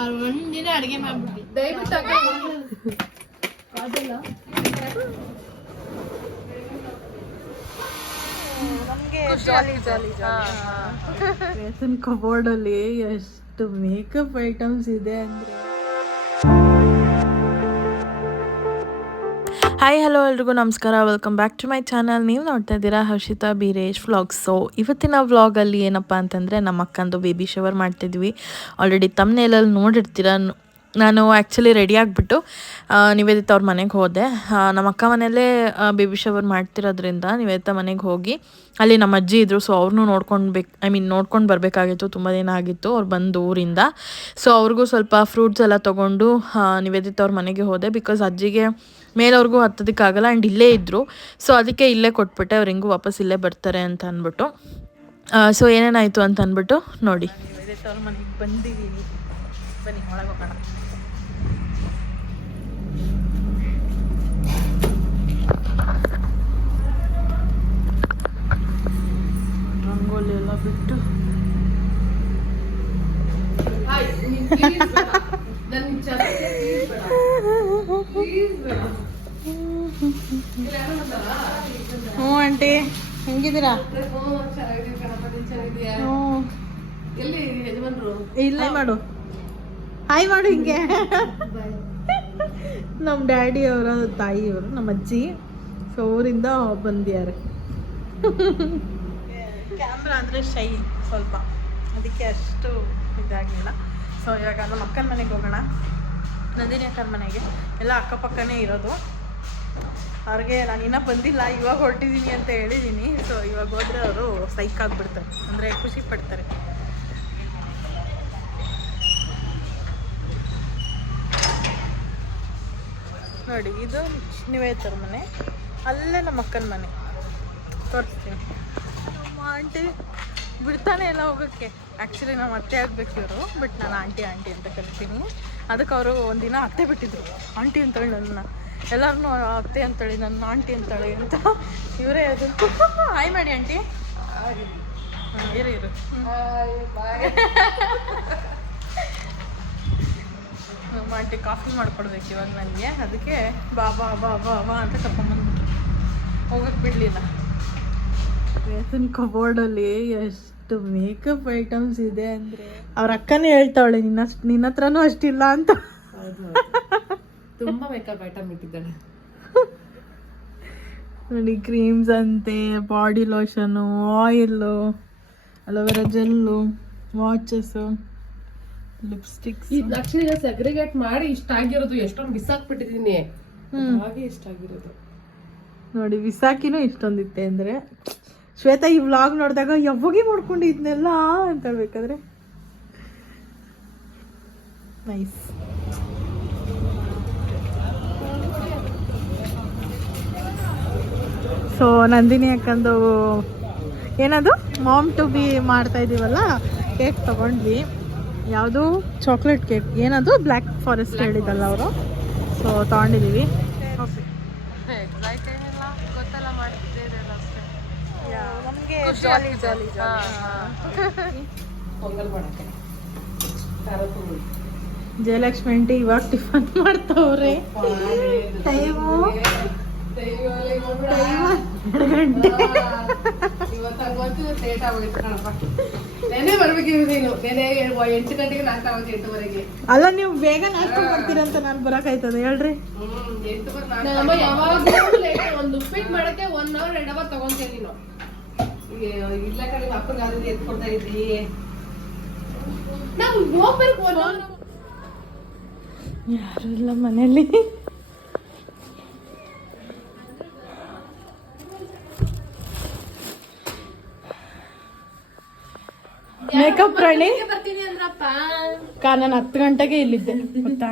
ಅವ್ರು ಒಂದಿನ ಅಡಿಗೆ ಮಾಡ್ಬಿಟ್ಟು ದಯವಿಟ್ಟು ನಮ್ಗೆ ಜಾಲಿ ಜಾಲಿ ರೇಷನ್ ಕಬೋರ್ಡ್ ಅಲ್ಲಿ ಎಷ್ಟು ಮೇಕಪ್ ಐಟಮ್ಸ್ ಇದೆ ಅಂದ್ರೆ. ಹಾಯ್ ಹಲೋ ಎಲ್ರಿಗೂ ನಮಸ್ಕಾರ, welcome back to my channel. ನೀವು ನೋಡ್ತಾ ಇದ್ದೀರಾ ಹರ್ಷಿತಾ ಬೀರೇಶ್ ವ್ಲಾಗ್ಸ್. ಸೊ ಇವತ್ತಿನ ವ್ಲಾಗಲ್ಲಿ ಏನಪ್ಪ ಅಂತಂದರೆ ನಮ್ಮ ಅಕ್ಕಂದು ಬೇಬಿ ಶವರ್ ಮಾಡ್ತಿದ್ವಿ. ಆಲ್ರೆಡಿ ತಮ್ಮನೇಲಲ್ಲಿ ನೋಡಿರ್ತೀರ. ನಾನು ಆ್ಯಕ್ಚುಲಿ ರೆಡಿ ಆಗಿಬಿಟ್ಟು ನಿವೇದಿತ ಅವ್ರ ಮನೆಗೆ ಹೋದೆ. ನಮ್ಮ ಅಕ್ಕ ಮನೆಯಲ್ಲೇ ಬೇಬಿ ಶವರ್ ಮಾಡ್ತಿರೋದ್ರಿಂದ ನಿವೇದಿತ ಮನೆಗೆ ಹೋಗಿ ಅಲ್ಲಿ ನಮ್ಮ ಅಜ್ಜಿ ಇದ್ದರು. ಸೊ ಅವ್ರನ್ನೂ ನೋಡ್ಕೊಂಡು ಬರಬೇಕಾಗಿತ್ತು, ತುಂಬ ದಿನ ಆಗಿತ್ತು ಅವ್ರು ಬಂದು ಊರಿಂದ. ಸೊ ಅವ್ರಿಗೂ ಸ್ವಲ್ಪ ಫ್ರೂಟ್ಸ್ ಎಲ್ಲ ತೊಗೊಂಡು ನಿವೇದಿತ ಅವ್ರ ಮನೆಗೆ ಹೋದೆ. ಬಿಕಾಸ್ ಅಜ್ಜಿಗೆ ಮೇಲವ್ರಿಗೂ ಹತ್ತೋದಕ್ಕಾಗಲ್ಲ ಆ್ಯಂಡ್ ಇಲ್ಲೇ ಇದ್ದರು. ಸೊ ಅದಕ್ಕೆ ಇಲ್ಲೇ ಕೊಟ್ಬಿಟ್ಟೆ, ಅವ್ರು ಹೆಂಗೂ ವಾಪಸ್ ಇಲ್ಲೇ ಬರ್ತಾರೆ ಅಂತ ಅಂದ್ಬಿಟ್ಟು. ಸೊ ಏನೇನಾಯಿತು ಅಂತ ಅಂದ್ಬಿಟ್ಟು ನೋಡಿ. ನಿವೇದಿತ ಅವ್ರ ಮನೆಗೆ ಬಂದಿದ್ದೀನಿ, ಬನ್ನಿ ಒಳಗೆ ಹೋಗೋಣ. ರಂಗೋಲಿ ಎಲ್ಲ ಬಿಟ್ಟು ಹ್ಞೂ ಆಂಟಿ ಹೆಂಗಿದ್ದೀರಾ? ಇಲ್ಲ ಮಾಡು, ಹಾಯ್ ಮಾಡು ಹಿಂಗೆ. ನಮ್ಮ ಡ್ಯಾಡಿ ಅವರ ತಾಯಿಯವರು ನಮ್ಮ ಅಜ್ಜಿ, ಸೊ ಊರಿಂದ ಬಂದಿದ್ದಾರೆ. ಕ್ಯಾಮ್ರಾ ಅಂದರೆ ಶೈ ಸ್ವಲ್ಪ, ಅದಕ್ಕೆ ಅಷ್ಟು ಇದಾಗಿಲ್ಲ. ಸೊ ಇವಾಗ ನಮ್ಮ ಅಕ್ಕನ ಮನೆಗೆ ಹೋಗೋಣ, ನಂದಿನಿ ಅಕ್ಕನ ಮನೆಗೆ. ಎಲ್ಲ ಅಕ್ಕಪಕ್ಕನೇ ಇರೋದು. ಅವ್ರಿಗೆ ನಾನು ಇನ್ನೂ ಬಂದಿಲ್ಲ, ಇವಾಗ ಹೊರಟಿದ್ದೀನಿ ಅಂತ ಹೇಳಿದ್ದೀನಿ. ಸೊ ಇವಾಗ ಹೋದರೆ ಅವರು ಸೈಕ್ ಆಗಿಬಿಡ್ತಾರೆ, ಅಂದರೆ ಖುಷಿ ಪಡ್ತಾರೆ. ನೋಡಿ, ಇದು ನಿವೇದಿತರ ಮನೆ, ಅಲ್ಲೇ ನಮ್ಮ ಅಕ್ಕನ ಮನೆ. ತೋರಿಸ್ತೀನಿ. ನಮ್ಮ ಆಂಟಿ ಬಿಡ್ತಾನೆ ಎಲ್ಲ ಹೋಗೋಕ್ಕೆ. ಆ್ಯಕ್ಚುಲಿ ನಾವು ಅತ್ತೆ ಆಗಬೇಕು ಇವರು, ಬಟ್ ನಾನು ಆಂಟಿ ಅಂತ ಕರಿತೀನಿ. ಅದಕ್ಕೆ ಅವರು ಒಂದಿನ ಅತ್ತೆ ಬಿಟ್ಟಿದ್ರು. ಆಂಟಿ ಅಂತೇಳಿ ನನ್ನ ಎಲ್ಲರನ್ನೂ ಅತ್ತೆ ಅಂತೇಳಿ, ನನ್ನ ಆಂಟಿ ಅಂತೇಳಿ ಅಂತ. ಇವರೇ ಅದು. ಹಾಯ್ ಮಾಡಿ ಆಂಟಿ. ಇರು ನಮ್ಮ ಆಂಟಿ ಕಾಫಿ ಮಾಡ್ಕೊಡ್ಬೇಕು ಇವಾಗ ನನಗೆ. ಅದಕ್ಕೆ ಬಾ ಬಾ ಬಾ ಬಾ ಬಾ ಅಂತ ಕರ್ಕೊಂಬಂದ್ಬಿಟ್ರು. ಹೋಗಕ್ಕೆ ಬಿಡಲಿಲ್ಲ. ರೇಷನ್ ಕಬೋರ್ಡಲ್ಲಿ ಎಷ್ಟು ಮೇಕಪ್ ಐಟಮ್ಸ್ ಇದೆ ಅಂದರೆ ಅವ್ರ ಅಕ್ಕನೇ ಹೇಳ್ತಾವಳೆ, ನಿನ್ನ ಹತ್ರನೂ ಅಷ್ಟಿಲ್ಲ ಅಂತ. ತುಂಬಾ ಮೇಕಪ್ ಐಟಮ್ ಇಟ್ಟಿದ್ದಾಳೆ ನೋಡಿ. ಕ್ರೀಮ್ಸ್ ಅಂತೆ, body lotion, oil, aloe vera gel, watches, lipsticks. Actually segregate ಮಾಡಿ ಇಷ್ಟ ಆಗಿರೋದು, ಎಷ್ಟೊಂದು ಬಿಸಾಕ್ಬಿಟ್ಟಿದ್ದೀನಿ, ಹಾಗೆ ಇಷ್ಟ ಆಗಿರೋದು ನೋಡಿ. ಬಿಸಾಕಿನೂ ಇಷ್ಟೊಂದಿತ್ತೆ ಅಂದರೆ ಶ್ವೇತಾ ಈ ವ್ಲಾಗ್ ನೋಡಿದಾಗ ಯಾವಾಗೇ ಮಾಡ್ಕೊಂಡಿದ್ನೆಲ್ಲ ಅಂತ ಬೇಕಾದ್ರೆ ನೈಸ್. ಸೊ ನಂದಿನಿ ಅಕ್ಕಂದು ಏನದು ಮಾಮ್ ಟು ಬಿ ಮಾಡ್ತಾ ಇದ್ದೀವಲ್ಲ, ಕೇಕ್ ತೊಗೊಂಡ್ವಿ. ಯಾವುದು ಚಾಕ್ಲೇಟ್ ಕೇಕ್, ಏನದು ಬ್ಲ್ಯಾಕ್ ಫಾರೆಸ್ಟ್ ಹೇಳಿದ್ದಲ್ಲ ಅವರು. ಸೊ ತೊಗೊಂಡಿದ್ದೀವಿ. ಗೊತ್ತೆಲ್ಲ ಮಾಡ್ತಿದ್ದೇನೆ ಅಷ್ಟೇ. ನಮಗೆ ಜಾಲಿ ಜಾಲಿ ಪೊಂಗಲ್ ಮಾಡಕ್ಕೆ ಜಯಲಕ್ಷ್ಮಿ ಆಂಟಿ ಇವಾಗ ಟಿಫನ್ ಮಾಡ್ತಾವ್ರೆ. ಟೈಮು 2 ಗಂಟೆ. ಅಲ್ಲ, ನೀವು ಬೇಗ ನಾಷ್ಟ ಮಾಡ್ತೀರಂತ ನಾನು ಬರಕಾಯ್ತದೆ ಹೇಳ್ರಿ. ಒಂದು ಉಪ್ಪಿಟ್ಟು ಮಾಡಕ್ಕೆ 1 hour 2 hour ತಗೊಂತೀನಿ. ಇಲ್ಲ ಕಡೆ ಅಪ್ಪಗಾದ್ರೆ ಎತ್ಕೊಡ್ತಾ ಇದ್ದಿ. ನಾವು ಹೋಗ್ಬೇಕು, ಯಾರು ಇಲ್ಲ ಮನೇಲಿ. ಮೇಕಪ್ ರಾಣಿ ಬರ್ತೀನಿ ಅಂದ್ರಪ್ಪ. ನಾನು 10 ಗಂಟೆಗೆ ಇಲ್ಲಿದ್ದೆ ಗೊತ್ತಾ.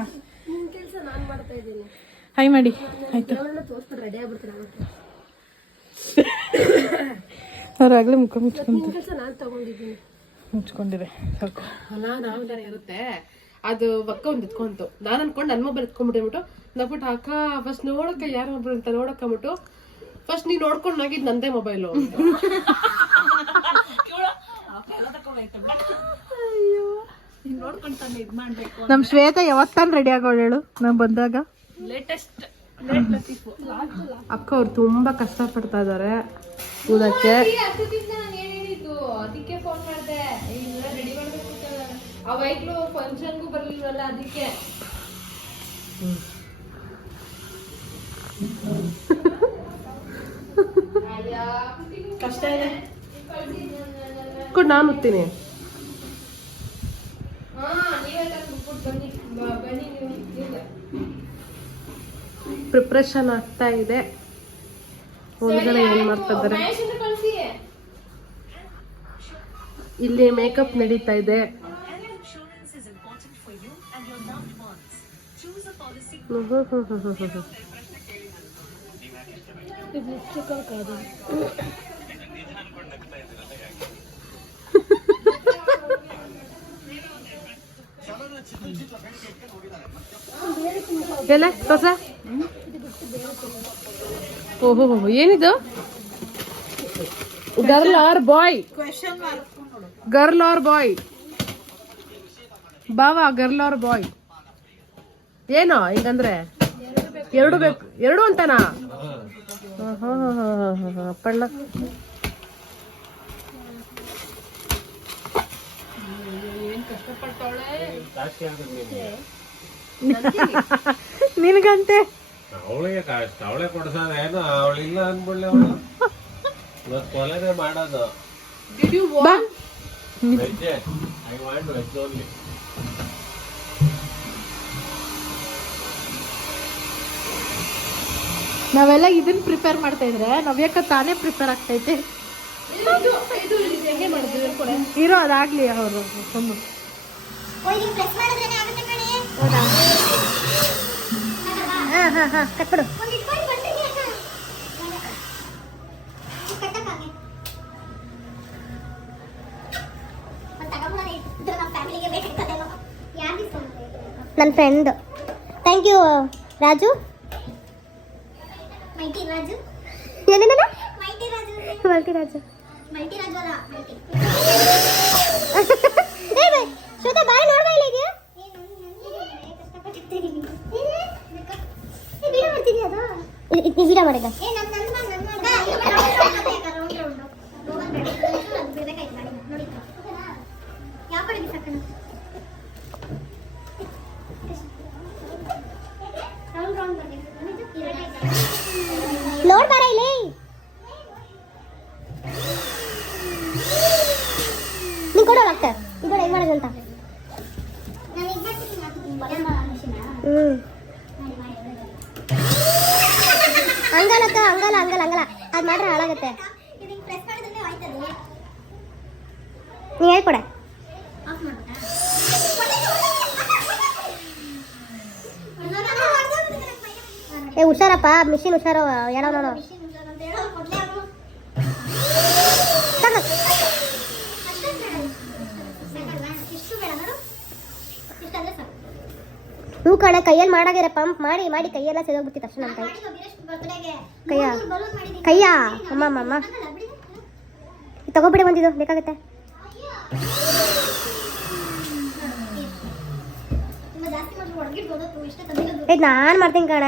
ಹಾಯ್ ಮಾಡಿ ಆಯ್ತು. ಅವ್ರಾಗಲೇ ಮುಖ ಮುಚ್ಕೊಂಡಿದೆ ಸಾಕು. ನಾನು ಇರುತ್ತೆ ಅದು ಒಕ್ಕ ಒಂದು ಎತ್ಕೊಂತು. ನಾನು ಅನ್ಕೊಂಡು ನನ್ನ ಮೊಬೈಲ್ ಎತ್ಕೊಂಡ್ಬಿಟ್ಟು ನಗ್ಬಿಟ್ಟು ಅಕ್ಕ ಫಸ್ಟ್ ನೋಡಕ್ಕ ಯಾರು ಒಬ್ರು ಅಂತ ನೋಡಕ್ಕಂಬಿಟ್ಟು ಫಸ್ಟ್ ನೀ ನೋಡ್ಕೊಂಡು ನಾಗಿದ್ ನಂದೇ ಮೊಬೈಲು. ಅಯ್ಯೋ ನೋಡ್ಕೊಂಡು ನಮ್ ಶ್ವೇತಾ ಯಾವತ್ತಾನ ರೆಡಿ ಆಗೋಳು ಹೇಳು ನಾವ್ ಬಂದಾಗ. ಅಕ್ಕ ಅವ್ರು ತುಂಬಾ ಕಷ್ಟ ಪಡ್ತಾ ಇದಾರೆ ಕೂದಕ್ಕೆ. ಅದಕ್ಕೆ ಫೋನ್ ಮಾಡಿದೆ, ರೆಡಿ ಮಾಡ್ಬೇಕು ಅವೈಕ್ಲು ಫಂಕ್ಷನ್ಗೂ ಬರ್ಲಿಲ್ವಲ್ಲ ಅದಕ್ಕೆ. ಕಷ್ಟ ಇದೆ ಕೊಡ್ ನಾನು ಮುತ್ತೀನಿ. ಪ್ರಿಪ್ರೇಷನ್ ಆಗ್ತಾ ಇದೆ. ಒಳಗಡೆ ಏನ್ ಮಾಡ್ತಾ ಇದ್ದಾರೆ, ಇಲ್ಲಿ ಮೇಕಪ್ ನಡೀತಾ ಇದೆ. ಎಲ್ಲ ತೋರ್ಸ. ಓಹೋ ಏನಿದು? Girl or boy? Girl or boy ಬಾವಾ? ಗರ್ಲ್ ಆರ್ ಬಾಯ್ ಏನೋ ಹಿಂಗಂದ್ರೆ ಎರಡು ಬೇಕು. ಎರಡು ಅಂತನಾ? ಅಪ್ಪಣ್ಣ ನಿನ್ಗಂತೆ ಅವಳಿಗೆ ಕಷ್ಟ, ಅವಳೇ ಕೊಡ್ಸೋದು ಏನು, ಅವಳಿಲ್ಲ ಅನ್ಬಿಡ್ಲಿ. ಅವಳು ಇವತ್ತು ಕೊಲೆನೇ ಮಾಡೋದು. Veg, I want veg only. ನಾವೆಲ್ಲ ಇದನ್ನ ಪ್ರಿಪೇರ್ ಮಾಡ್ತಾ ಇದ್ರೆ ನವ್ಯಕ್ಕ ತಾನೇ ಪ್ರಿಪೇರ್ ಆಗ್ತೈತೆ. ಇರೋ ಅದಾಗ್ಲಿ ಅವರು ತುಂಬ. ಕಟ್ಬಿಡು. ನನ್ನ friend. Thank you Raju. Mighty Raju. ಏನೇನ? Mighty Raju. Multi Raju. Multi Raju ಅಲ್ಲ, ಮಲ್ಟಿ. ಏ ಬೈ ಶ್ವೇತಾ ಬಾಯ್ ನೋಡ್ಬಾ ಇಲ್ಲಿಗೆ. ಕಷ್ಟಪಟ್ಟಿದ್ದೀನಿ. ಏ ವಿಡಿಯೋ ಮಾಡ್ತಿದ್ಯಾ ಅದು? ಇದು ವಿಡಿಯೋ ಮಾಡಿದ. ಏ ನನ್ನ ರೌಂಡ್ ರೌಂಡ್ ಅದು ಬೇಕಾಯ್ತು ಮಾಡಿ ನೋಡಿ. ಯಾವ ಕಡೆ ಬಿಸಾಕಣ? ರೌಂಡ್ ರೌಂಡ್ ಬರ್ಬೇಕು. ಲೋಡ್ ಬಾರ ಇಲ್ಲಿ. ನೀನು ಕೊಡೋಣ ಅಕ್ಕ. ಇದು ಹೆಂಗ್ ಮಾಡೋದು ಅಂತ. ಹಂಗಲಕ್ಕ, ಹಂಗಲ್ಲ ಹಂಗಲ್ಲ ಹಂಗಲ್ಲ. ಅದು ಮಾಡ್ರೆ ಹಾಳಾಗತ್ತೆ. ನೀ ಹೇಳ್ಕೊಡ. ಏ ಹುಷಾರಪ್ಪ, ಮಿಷಿನ್ ಹುಷಾರು. ಏನೋ ನೋಡು. ಹೂ ಕಣ, ಕೈಯಲ್ಲಿ ಮಾಡಾಗಿರ ಪಂಪ್ ಮಾಡಿ ಮಾಡಿ ಕೈಯೆಲ್ಲ ಸೇದೋಗ್ಬಿಟ್ಟಿತ್ತು ಅಷ್ಟೇ. ನಮ್ಮ ಕೈಯ ಅಮ್ಮ ಅಮ್ಮ ತಗೋಬಿಡೆ ಬಂದಿದ್ದು ಬೇಕಾಗತ್ತೆ. ನಾನು ಮಾಡ್ತೀನಿ ಕಣ.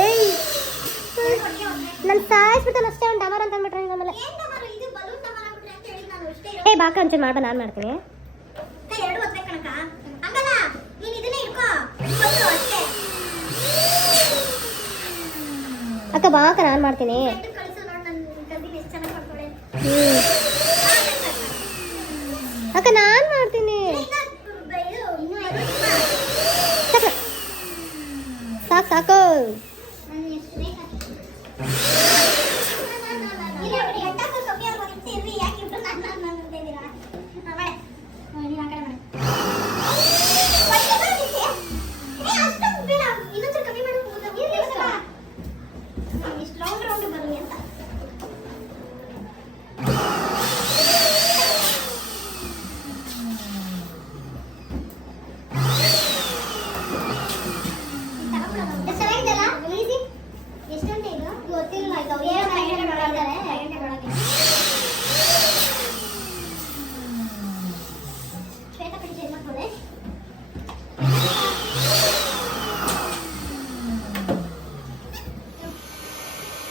ಏಯ್ ನನ್ನ ಸಾಯಿಸ್ಬಿಟ್ಟು ಅಷ್ಟೇ ಒಂದು ಡಮರ್ ಅಂತ ಅಂದ್ಬಿಟ್ರೆ ನಮ್ಮಲ್ಲ. ಏ ಬಾಕ ಒಂಚೂರು ಮಾಡ್ಬಾ, ನಾನು ಮಾಡ್ತೀನಿ. ಅಕ್ಕ ಬಾಕ ನಾನು ಮಾಡ್ತೀನಿ. ಅಕ್ಕ ನಾನು ಮಾಡ್ತೀನಿ. ಸಾಕು ಸಾಕು.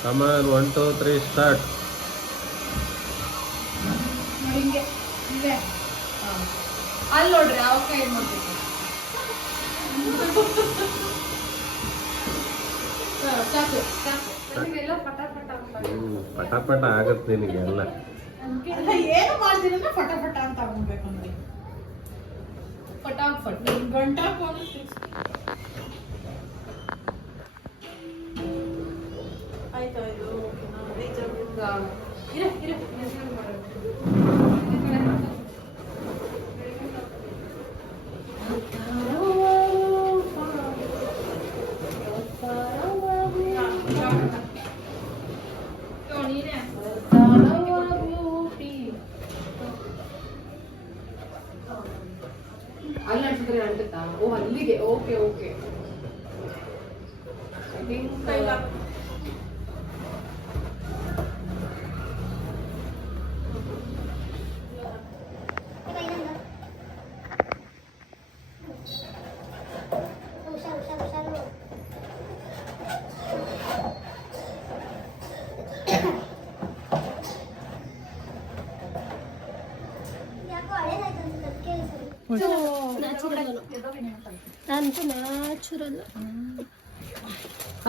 ಕಮಾನ್ 1 2 3 ಸ್ಟಾರ್ಟ್. ಹಿಂಗೆ ಹಿಂಗೆ ಅಲ್ಲಿ ನೋಡ್ರಿ ಅವಕ್ಕ ಏನ್ ಮಾಡ್ಬೇಕು ಚಾಕು ಚಾಕು ನನಗೆಲ್ಲ ಪಟ ಪಟ ಪಟಾಪಟ ಆಗತ್ತೆ ನಿನಗೆಲ್ಲ. ಏನು ಮಾಡ್ತೀರಿ ಅಂದ್ರೆ ಫಟಾಫಟ ಅಂತ ಆಗ್ಬೇಕು ನೋಡಿ. ಫಟಾಫಟ್ ಗಂಟ ಆಯ್ತಾ ಇದು ಇರ ಇರ ಮೆಸೇಜ್ ಮಾಡೋದು ಅಲ್ಲಿ ಅನ್ಸಿದ್ರೆ ಅಂಟುತ್ತಾ? ಓ ಅಲ್ಲಿಗೆ, ಓಕೆ ಓಕೆ.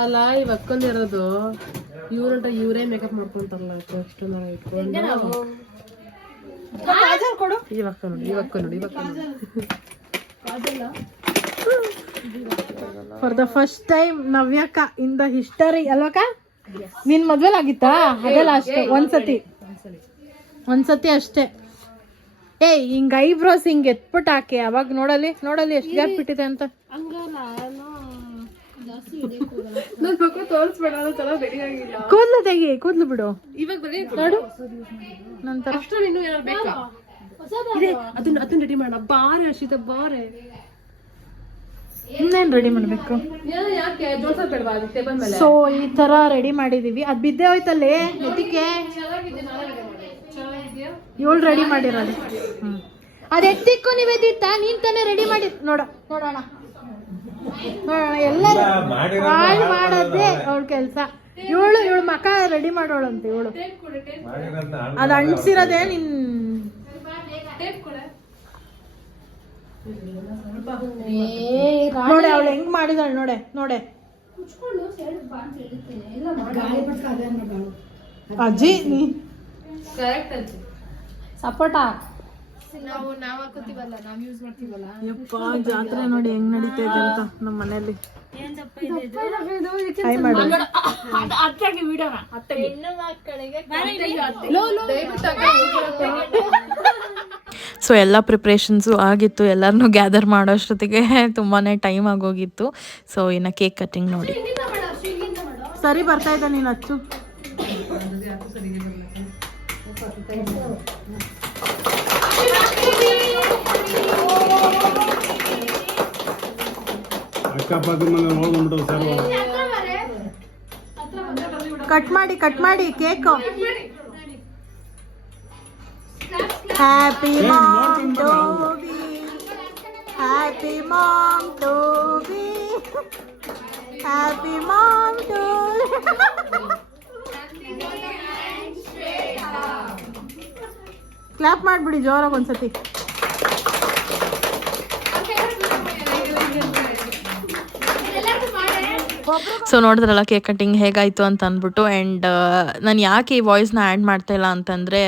ಅಲ್ಲ ಇವಕ್ಕೊಂದಿರೋದು ಇವರೇ ಮೇಕಪ್ ಮಾಡ್ಕೊಂತಾರಲ್ಲ ಅಷ್ಟೊಂದು ಇಟ್ಕೊಂಡು. ಕೊಡು. ಇವಕ್ಕ ನೋಡಿ ಫಾರ್ ದ ಫಸ್ಟ್ ಟೈಮ್ ನವ್ಯಕ್ಕ ಇನ್ ದ ಹಿಸ್ಟರಿ ಅಲ್ವಕ್ಕ? ನಿನ್ ಮದ್ವೆಲ್ ಆಗಿತ್ತಾ? ಅದೆಲ್ಲ ಅಷ್ಟೇ ಒಂದ್ಸತಿ ಅಷ್ಟೇ. ಏಯ್ ಹಿಂಗ್ ಐಬ್ರೋಸ್ ಹಿಂಗ್ ಎತ್ಬಿಟ್ಟು ಹಾಕಿ ಅವಾಗ ನೋಡಲಿ ಎಷ್ಟು ಗ್ಯಾಪ್ ಬಿಟ್ಟಿದೆ ಅಂತ. ನನ್ ಮಕ್ಕಳು ತೋರಿಸ್ಬೇಡ, ಚೆನ್ನಾಗಿ ರೆಡಿ ಆಗಿಲ್ಲ. ಕೂದ್ಲು ಬಿಡು ಇವಾಗ ಬರೀ ನೋಡು ನಂತರ. ಅಷ್ಟು ಇನ್ನು ಏನಾರು ಬೇಕಾ? ಇದೆ ಅದನ್ನ ರೆಡಿ ಮಾಡೋಣ. ಬಾರೆ ಹರ್ಷಿತಾ ಬಾರೆ. ಇನ್ನೇನ್ ರೆಡಿ ಮಾಡ್ಬೇಕು? ಯಾಕೆ ಜೋಡ್ಸೋದ್ ಬೇಡವಾ ಅದು ಟೇಬಲ್ ಮೇಲೆ? ಸೊ ಈ ತರ ರೆಡಿ ಮಾಡಿದೀವಿ. ಅದ್ ಬಿದ್ದೆ ಹೋಯ್ತಲ್ಲಿ ನೆತಿಕೆ. ಇವಳು ರೆಡಿ ಮಾಡಿರೋದು. ಅದ್ ಎತ್ತಿಕ್ಕು ನಿವೇದಿತ್ತ, ನೀನ್ ತಾನೇ ರೆಡಿ ಮಾಡಿ. ನೋಡೋಣ ಎಲ್ಲರೂ ಹಾಳು ಮಾಡೋದೇ ಅವಳ ಕೆಲ್ಸ. ಇವಳು ಮಕ ರೆಡಿ ಮಾಡೋಳಂತೆ ಇವಳು. ಅದ್ ಅಂಟಿಸಿರೋದೇ ನಿನ್. ನೋಡೆ ಅವಳು ಹೆಂಗ್ ಮಾಡಿದಾಳೆ ನೋಡೆ ಅಜ್ಜಿ ನೀ ಕರೆಕ್ಟ್ ಅಜ್ಜಿ. ಸಪೋಟ ನಾವು ಹಾಕೋತೀವಲ್ಲ, ನಾವು ಯೂಸ್ ಮಾಡ್ತೀವಲ್ಲ. ಯಪ್ಪ ಜಾತ್ರೆ ನೋಡಿ ಹೆಂಗ್ ನಡೀತಾ ಇದೆ ಅಂತ ನಮ್ಮ ಮನೇಲಿ. ಹಾಯ್ ಮಾಡು. ಸೊ ಎಲ್ಲ ಪ್ರಿಪ್ರೇಷನ್ಸು ಆಗಿತ್ತು. ಎಲ್ಲರನ್ನೂ ಗ್ಯಾದರ್ ಮಾಡೋಷ್ಟೊತ್ತಿಗೆ ತುಂಬಾ ಟೈಮ್ ಆಗೋಗಿತ್ತು. ಸೊ ಇನ್ನು ಕೇಕ್ ಕಟ್ಟಿಂಗ್ ನೋಡಿ. ಸರಿ ಬರ್ತಾ ಇದ್ದ ನೀನು ಹಚ್ಚು. ಕಟ್ ಮಾಡಿ cake. Happy mom to be, happy mom to be, happy mom to. Clap ಮಾಡ್ಬಿಡಿ ಜೋರಾಗಿ ಒಂದ್ಸತಿ. ಸೊ ನೋಡಿದ್ರಲ್ಲ ಕೇಕ್ ಕಟ್ಟಿಂಗ್ ಹೇಗಾಯಿತು ಅಂತ ಅಂದ್ಬಿಟ್ಟು. ಆ್ಯಂಡ್ ನಾನು ಯಾಕೆ ಈ ವಾಯ್ಸ್ನ ಆ್ಯಡ್ ಮಾಡ್ತಾಯಿಲ್ಲ ಅಂತಂದರೆ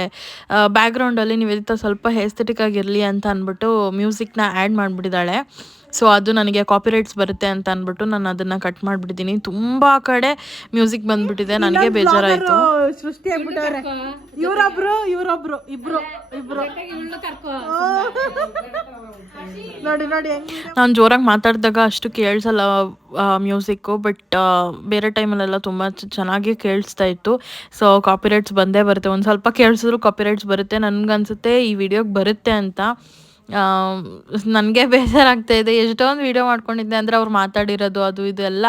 ಬ್ಯಾಕ್ಗ್ರೌಂಡಲ್ಲಿ ನಿವೇದಿತ ಸ್ವಲ್ಪ ಎಸ್ಥೆಟಿಕ್ ಆಗಿರಲಿ ಅಂತ ಅಂದ್ಬಿಟ್ಟು ಮ್ಯೂಸಿಕ್ನ ಆ್ಯಡ್ ಮಾಡಿಬಿಟ್ಟಿದ್ದಾಳೆ. ಸೊ ಅದು ನನಗೆ ಕಾಪಿರೈಟ್ಸ್ ಬರುತ್ತೆ ಅಂತ ಅಂದ್ಬಿಟ್ಟು ನಾನು ಅದನ್ನು ಕಟ್ ಮಾಡಿಬಿಟ್ಟಿದ್ದೀನಿ. ತುಂಬ ಕಡೆ ಮ್ಯೂಸಿಕ್ ಬಂದ್ಬಿಟ್ಟಿದೆ, ನನಗೆ ಬೇಜಾರಾಯಿತು. ಸೃಷ್ಟಿ ಆಗ್ಬಿಟ್ಟವ್ರೆ ಇವರೊಬ್ರು ಇಬ್ರು ನೋಡಿ ಹೆಂಗ್. ನಾನು ಜೋರಾಗಿ ಮಾತಾಡಿದಾಗ ಅಷ್ಟು ಕೇಳಿಸಲ್ಲ ಮ್ಯೂಸಿಕ್ಕು, ಬಟ್ ಬೇರೆ ಟೈಮಲ್ಲೆಲ್ಲ ತುಂಬ ಚೆನ್ನಾಗಿ ಕೇಳಿಸ್ತಾ ಇತ್ತು. ಸೊ ಕಾಪಿರೈಟ್ಸ್ ಬಂದೇ ಬರುತ್ತೆ, ಒಂದು ಸ್ವಲ್ಪ ಕೇಳಿಸಿದ್ರು ಕಾಪಿರೈಟ್ಸ್ ಬರುತ್ತೆ. ನನಗನ್ಸುತ್ತೆ ಈ ವಿಡಿಯೋಗೆ ಬರುತ್ತೆ ಅಂತ. ನನಗೆ ಬೇಜಾರಾಗ್ತಾ ಇದೆ. ಎಷ್ಟೊಂದು ವೀಡಿಯೋ ಮಾಡ್ಕೊಂಡಿದ್ದೆ ಅಂದರೆ ಅವ್ರು ಮಾತಾಡಿರೋದು ಅದು ಇದು ಎಲ್ಲ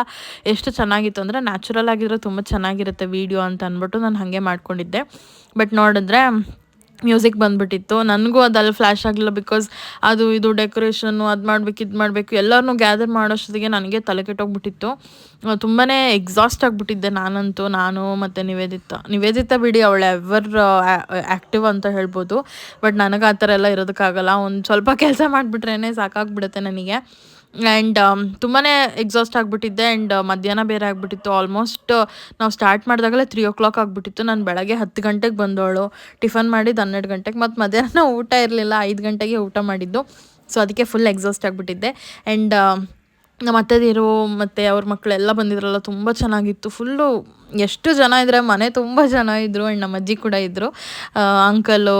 ಎಷ್ಟು ಚೆನ್ನಾಗಿತ್ತು ಅಂದರೆ ನ್ಯಾಚುರಲ್ ಆಗಿರೋ ತುಂಬ ಚೆನ್ನಾಗಿರುತ್ತೆ ವೀಡಿಯೋ ಅಂತ ಅಂದ್ಬಿಟ್ಟು ನಾನು ಹಾಗೆ ಮಾಡ್ಕೊಂಡಿದ್ದೆ. ಬಟ್ ನೋಡಿದ್ರೆ ಮ್ಯೂಸಿಕ್ ಬಂದುಬಿಟ್ಟಿತ್ತು. ನನಗೂ ಅದಲ್ಲಿ ಫ್ಲ್ಯಾಶ್ ಆಗಲಿಲ್ಲ, ಬಿಕಾಸ್ ಅದು ಇದು ಡೆಕೋರೇಷನ್ನು ಅದು ಮಾಡಬೇಕು ಇದು ಮಾಡಬೇಕು ಎಲ್ಲರನ್ನೂ ಗ್ಯಾದರ್ ಮಾಡೋಷ್ಟೊತ್ತಿಗೆ ನನಗೆ ತಲೆ ಕೆಟ್ಟೋಗ್ಬಿಟ್ಟಿತ್ತು. ತುಂಬಾ ಎಕ್ಸಾಸ್ಟ್ ಆಗಿಬಿಟ್ಟಿದ್ದೆ ನಾನು ಮತ್ತು ನಿವೇದಿತಾ ಬಿಡಿ, ಅವಳು ಎವರ್ ಆ್ಯಕ್ಟಿವ್ ಅಂತ ಹೇಳ್ಬೋದು. ಬಟ್ ನನಗೆ ಆ ಥರ ಎಲ್ಲ ಇರೋದಕ್ಕಾಗಲ್ಲ. ಒಂದು ಸ್ವಲ್ಪ ಕೆಲಸ ಮಾಡಿಬಿಟ್ರೇ ಸಾಕಾಗ್ಬಿಡುತ್ತೆ ನನಗೆ. ಆ್ಯಂಡ್ ತುಂಬಾ ಎಕ್ಸಾಸ್ಟ್ ಆಗಿಬಿಟ್ಟಿದ್ದೆ. ಆ್ಯಂಡ್ ಮಧ್ಯಾಹ್ನ ಬೇರೆ ಆಗಿಬಿಟ್ಟಿತ್ತು. ಆಲ್ಮೋಸ್ಟ್ ನಾವು ಸ್ಟಾರ್ಟ್ ಮಾಡಿದಾಗಲೇ 3 o'clock ಆಗಿಬಿಟ್ಟಿತ್ತು. ನಾನು ಬೆಳಗ್ಗೆ 10 ಗಂಟೆಗೆ ಬಂದವಳು, ಟಿಫನ್ ಮಾಡಿದ್ದು 12 ಗಂಟೆಗೆ, ಮತ್ತು ಮಧ್ಯಾಹ್ನ ಊಟ ಇರಲಿಲ್ಲ, 5 ಗಂಟೆಗೆ ಊಟ ಮಾಡಿದ್ದು. ಸೊ ಅದಕ್ಕೆ ಫುಲ್ ಎಕ್ಸಾಸ್ಟ್ ಆಗಿಬಿಟ್ಟಿದ್ದೆ. ಆ್ಯಂಡ್ ನಮ್ಮ ಅತ್ತೆದಿರು ಮತ್ತು ಅವ್ರ ಮಕ್ಕಳೆಲ್ಲ ಬಂದಿದ್ರಲ್ಲ, ತುಂಬ ಚೆನ್ನಾಗಿತ್ತು. ಫುಲ್ಲು ಎಷ್ಟು ಜನ ಇದ್ದರೆ ಮನೆ ತುಂಬ ಜನ ಇದ್ದರು. ಆ್ಯಂಡ್ ನಮ್ಮ ಅಜ್ಜಿ ಕೂಡ ಇದ್ದರು, ಅಂಕಲು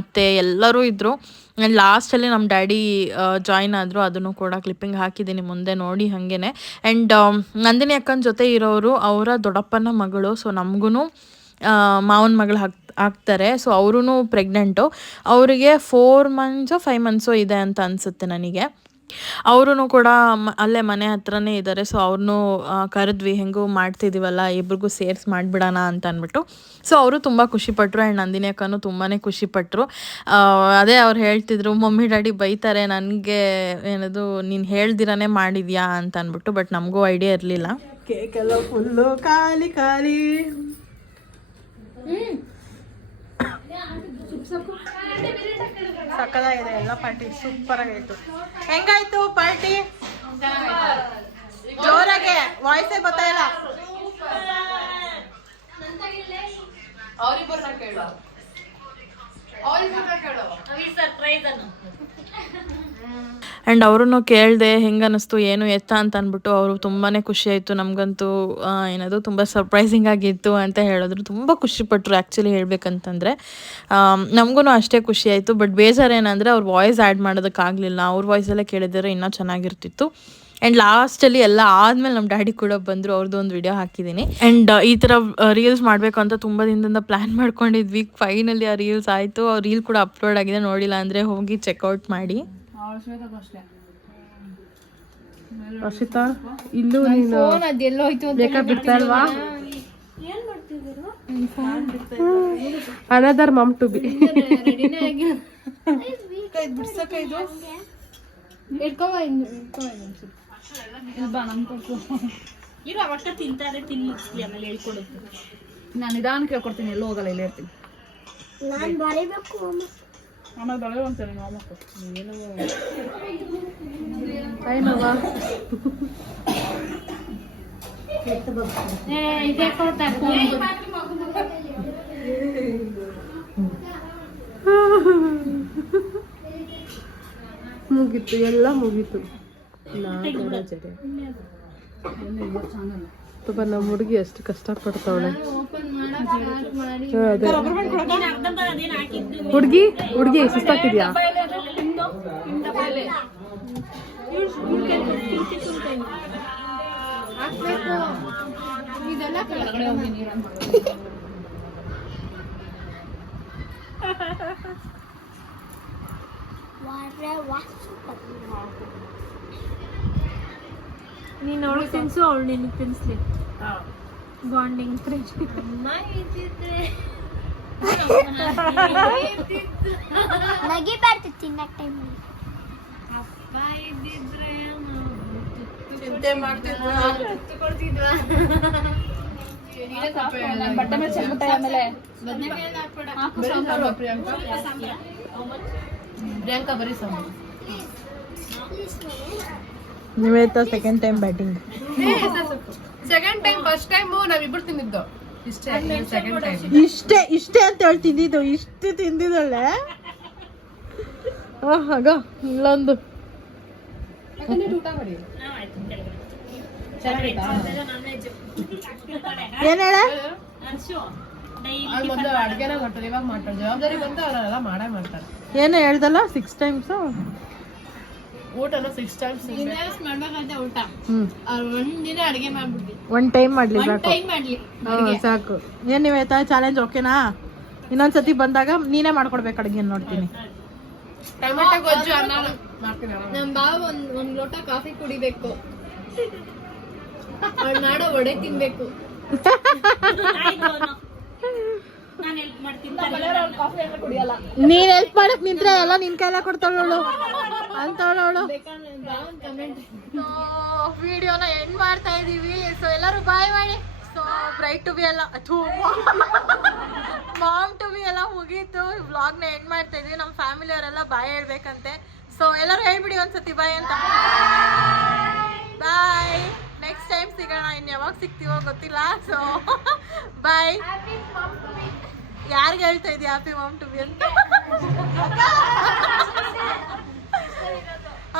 ಅತ್ತೆ ಎಲ್ಲರೂ ಇದ್ದರು. ಆ್ಯಂಡ್ ಲಾಸ್ಟಲ್ಲಿ ನಮ್ಮ ಡ್ಯಾಡಿ ಜಾಯ್ನ್ ಆದರು. ಅದನ್ನು ಕೂಡ ಕ್ಲಿಪ್ಪಿಂಗ್ ಹಾಕಿದ್ದೀನಿ ಮುಂದೆ ನೋಡಿ ಹಾಗೇ. ಆ್ಯಂಡ್ ನಂದಿನಿ ಅಕ್ಕನ ಜೊತೆ ಇರೋರು ಅವರ ದೊಡ್ಡಪ್ಪನ ಮಗಳು. ಸೊ ನಮಗೂ ಮಾವನ ಮಗಳು ಆಗ್ತಾರೆ. ಸೊ ಅವರೂ ಪ್ರೆಗ್ನೆಂಟು. ಅವರಿಗೆ 4 months 5 months ಇದೆ ಅಂತ ಅನಿಸುತ್ತೆ ನನಗೆ. ಅವರೂ ಕೂಡ ಅಲ್ಲೇ ಮನೆ ಹತ್ರನೇ ಇದ್ದಾರೆ. ಸೊ ಅವ್ರನ್ನೂ ಕರೆದ್ವಿ, ಹೆಂಗೂ ಮಾಡ್ತಿದ್ದೀವಲ್ಲ ಇಬ್ರಿಗೂ ಸೇರಿಸಿ ಮಾಡಿಬಿಡೋಣ ಅಂತ ಅಂದ್ಬಿಟ್ಟು. ಸೊ ಅವರು ತುಂಬ ಖುಷಿಪಟ್ಟರು. ಆ್ಯಂಡ್ ನಂದಿನಿ ಅಕ್ಕನೂ ತುಂಬಾ ಖುಷಿಪಟ್ಟರು. ಅದೇ ಅವ್ರು ಹೇಳ್ತಿದ್ರು, ಮಮ್ಮಿ ಡ್ಯಾಡಿ ಬೈತಾರೆ ನನಗೆ, ಏನದು ನೀನು ಹೇಳ್ದಿರಾನೇ ಮಾಡಿದ್ಯಾ ಅಂತ ಅಂದ್ಬಿಟ್ಟು. ಬಟ್ ನಮಗೂ ಐಡಿಯಾ ಇರಲಿಲ್ಲ. ಕೇಕೆಲ್ಲ ಫುಲ್ಲು ಖಾಲಿ ಖಾಲಿ. ಸಕ್ಕದಾಗಿದೆ ಎಲ್ಲ. ಪಾರ್ಟಿ ಸೂಪರ್ ಆಗಾಯ್ತು. ಹೆಂಗಾಯ್ತು ಪಾರ್ಟಿ? ಜೋರಾಗೆ ವಾಯ್ಸೇ ಗೊತ್ತಾಯಿಲ್ಲ. ಆ್ಯಂಡ್ ಅವ್ರನ್ನೂ ಕೇಳಿದೆ ಹೆಂಗೆ ಅನ್ನಿಸ್ತು ಏನು ಎತ್ತ ಅಂತ ಅಂದ್ಬಿಟ್ಟು. ಅವರು ತುಂಬಾ ಖುಷಿ ಆಯಿತು. ನಮಗಂತೂ ಏನದು ತುಂಬ ಸರ್ಪ್ರೈಸಿಂಗ್ ಆಗಿತ್ತು ಅಂತ ಹೇಳಿದ್ರು. ತುಂಬ ಖುಷಿಪಟ್ಟರು ಆ್ಯಕ್ಚುಲಿ ಹೇಳ್ಬೇಕಂತಂದರೆ. ನಮಗೂ ಅಷ್ಟೇ ಖುಷಿ ಆಯಿತು. ಬಟ್ ಬೇಜಾರೇನೆಂದರೆ ಅವ್ರ ವಾಯ್ಸ್ ಆ್ಯಡ್ ಮಾಡೋದಕ್ಕಾಗಲಿಲ್ಲ. ಅವ್ರ ವಾಯ್ಸಲ್ಲೇ ಕೇಳಿದರೆ ಇನ್ನೂ ಚೆನ್ನಾಗಿರ್ತಿತ್ತು. ಆ್ಯಂಡ್ ಲಾಸ್ಟಲ್ಲಿ ಎಲ್ಲ ಆದಮೇಲೆ ನಮ್ಮ ಡ್ಯಾಡಿ ಕೂಡ ಬಂದರು. ಅವ್ರದ್ದು ಒಂದು ವಿಡಿಯೋ ಹಾಕಿದ್ದೀನಿ. ಆ್ಯಂಡ್ ಈ ಥರ ರೀಲ್ಸ್ ಮಾಡಬೇಕು ಅಂತ ತುಂಬ ದಿನದಿಂದ ಪ್ಲ್ಯಾನ್ ಮಾಡ್ಕೊಂಡಿದ್ವಿ. ಫೈನಲಿ ಆ ರೀಲ್ಸ್ ಆಯಿತು. ಆ ರೀಲ್ ಕೂಡ ಅಪ್ಲೋಡ್ ಆಗಿದೆ. ನೋಡಿಲ್ಲ ಅಂದರೆ ಹೋಗಿ ಚೆಕ್ಔಟ್ ಮಾಡಿ. ಅರ್ಷಿತಾ, ಇಲ್ಲೂ ನೀನು ಮೇಕಪ್ ಬಿಡ್ತಾ ಇಲ್ವಾ? Another mom to be. ನಾನು ನಿಧಾನ ಕೇಳ್ಕೊಡ್ತೀನಿ, ಎಲ್ಲೋ ಹೋಗಲ್ಲ, ಇಲ್ಲೇ ಇರ್ತೀನಿ. ಆಮೇಲೆ ಬರೆಯುವಂತೇನೆ ಮುಗೀತು, ಎಲ್ಲ ಮುಗೀತು. ಪಾಪ ನಮ್ಮ ಹುಡುಗಿ ಎಷ್ಟು ಕಷ್ಟಪಡ್ತಾವಳೆ. ಹುಡುಗಿ ಸುಸ್ತಾಗ್ತಿದ್ಯಾ? ನೀನು ಅವಳು ತಿನ್ಸು, ಅವಳು ನಿನಗೆ ತಿನ್ಸ್ಲಿ. Bonding friends. ನಗಿ ಬರ್ತಿತ್ತು ತಿನ್ನಕ್ ಟೈಮ್. ಅಪ್ಪ ಇದ್ದಿದ್ರೆ ಚಿಂತೆ ಮಾಡ್ತಿದ್ವಾ? ಬಟ್ಟೆ ಮೇಲೆ ಚೆಲ್ಬಿಟ್ಟೆ. ಆಮೇಲೆ ಪ್ರಿಯಾಂಕಾ ಬರೀ ಸಾಂಬಾರು. ನೀವೇತ second time batting. Second time, first time ನಾವಿಬ್ರು ತಿಂದಿದ್ದು ಇಷ್ಟೇ. ಸೆಕೆಂಡ್ ಟೈಮ್ ಇಷ್ಟೇ ಅಂತ ಹೇಳಿ ತಿಂದಿದ್ದು. ಇಷ್ಟು ತಿಂದಿದ್ದಳೆ. ಆಗ ಇಲ್ಲೊಂದು ಊಟ ಮಾಡಿ. ಏನ್ ಹೇಳ? ಮೊದಲು ಅಡ್ಗೆನ ಮಾಡ್ತಾರೆ, ಇವಾಗ ಮಾಡ್ತಾರೆ. ಜವಾಬ್ದಾರಿ ಬಂದು ಅವರೆಲ್ಲ ಮಾಡೇ ಮಾಡ್ತಾರೆ. ಏನು ಹೇಳ್ದಲ್ಲ 6 times ಊಟನ 6 times ಮಾಡ್ಬೇಕಂತ ಊಟ. ಹ್ಮ್. ಒಂದಿನ ಅಡಿಗೆ ಮಾಡ್ಬಿಡ್ಲಿ, 1 time ಮಾಡ್ಲಿ ಸಾಕು. ಟೈಮ್ ಮಾಡ್ಲಿ. ಸಾಕು. ಏನ್ ನೀವಾಯ್ತಾ ಚಾಲೆಂಜ್? ಓಕೆನಾ? ಇನ್ನೊಂದ್ಸತಿ ಬಂದಾಗ ನೀನೇ ಮಾಡ್ಕೊಡ್ಬೇಕು ಅಡ್ಗೆ, ನೋಡ್ತೀನಿ. ಟೊಮೆಟೊ ಗೊಜ್ಜು ಅನ್ನ ಮಾಡ್ತೀನಿ. ನಮ್ ಬಾವ ಒಂದ್ ಲೋಟ ಕಾಫಿ ಕುಡಿಬೇಕು, ಅವ್ಳು ಮಾಡೋ ವಡೆ ತಿನ್ಬೇಕು. ನೀನ್ ಹೆಲ್ಪ್ ಮಾಡಕ್ ನಿಂತ್ರೆ ಎಲ್ಲ ನಿನ್ ಕೈಲ ಕೊಡ್ತಾಳು ಅಂತವಳು. ವಿಡಿಯೋನ ಎಂಡ್ ಮಾಡ್ತಾ ಇದೀವಿ. ಸೊ ಎಲ್ಲರೂ ಬಾಯ್ ಮಾಡಿ. ಸೊ ಬ್ರೈಟ್ ಟು ಬಿ ಎಲ್ಲ ಮಾಮ್ ಟು ಬಿ ಎಲ್ಲ ಮುಗೀತು. ವ್ಲಾಗ್ನ ಎಂಡ್ ಮಾಡ್ತಾ ಇದೀವಿ. ನಮ್ಮ ಫ್ಯಾಮಿಲಿ ಅವರೆಲ್ಲ ಬಾಯ್ ಹೇಳ್ಬೇಕಂತೆ. ಸೊ ಎಲ್ಲರೂ ಹೇಳ್ಬಿಡಿ ಒಂದ್ಸತಿ ಬಾಯ್ ಅಂತ. ಬಾಯ್. ನೆಕ್ಸ್ಟ್ ಟೈಮ್ ಸಿಗೋಣ. ಇನ್ನು ಯಾವಾಗ ಸಿಗ್ತೀವೋ ಗೊತ್ತಿಲ್ಲ. So bye. ಯಾರಿಗೆ ಹೇಳ್ತಾ ಇದೀಯ ಹ್ಯಾಪಿ ಮಾಮ್ ಟು ಬಿ ಅಂತ?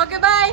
ಓಕೆ ಬಾಯ್.